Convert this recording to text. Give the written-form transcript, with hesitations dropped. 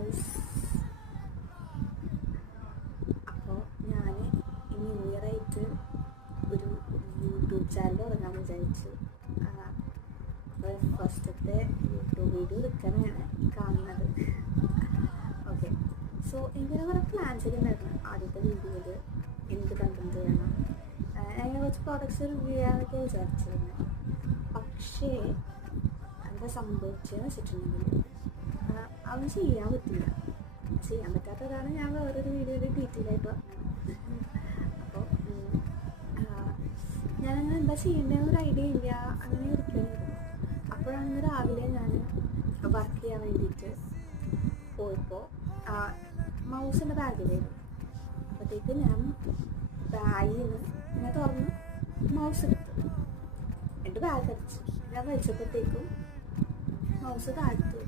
Guys, അപ്പോൾ ഞാൻ ഈ ന്യൂ ഇയർ ആയിട്ട് ഒരു യൂട്യൂബ് ചാനൽ തുടങ്ങാമെന്ന് വിചാരിച്ചു. അപ്പോൾ ഫസ്റ്റത്തെ യൂട്യൂബ് വീഡിയോ എടുക്കാനാണ് കാണുന്നത്. ഓക്കെ, സോ ഇങ്ങനെ കുറേ പ്ലാൻസ് ഒക്കെ ഉണ്ടായിരുന്നു. ആദ്യത്തെ വീഡിയോയിൽ എന്ത് കണ്ടന്റ് ചെയ്യണം, ഞാൻ കുറച്ച് പ്രോഡക്റ്റ്സ് റിവ്യൂ ചെയ്യാനൊക്കെ വിചാരിച്ചിരുന്നു. പക്ഷേ എന്താ സംഭവിച്ചതെന്ന് വെച്ചിട്ടുണ്ടെങ്കിൽ അവൻ ചെയ്യാൻ പറ്റില്ല. ചെയ്യാൻ പറ്റാത്തതാണ് ഞാൻ വേറൊരു വീഡിയോയിൽ ഡീറ്റെയിൽ ആയിട്ട് പറഞ്ഞത്. അപ്പോൾ ഞാനങ്ങനെ എന്താ ചെയ്യേണ്ടതെന്നൊരു ഐഡിയ ഇല്ല, അങ്ങനെ ഇരിക്കണമായിരുന്നു. അപ്പോഴാണ് രാവിലെ ഞാൻ വർക്ക് ചെയ്യാൻ വേണ്ടിയിട്ട് പോയപ്പോൾ മൗസിൻ്റെ ബാഗിലായിരുന്നു. അപ്പോഴത്തേക്ക് ഞാൻ ബാഗിൽ നിന്ന് ഇങ്ങനെ തുറന്ന് മൗസ് എടുത്തു. എൻ്റെ ബാഗ് അടിച്ചു. ഞാൻ വലിച്ചപ്പോഴത്തേക്കും മൗസ് താഴ്ത്തു.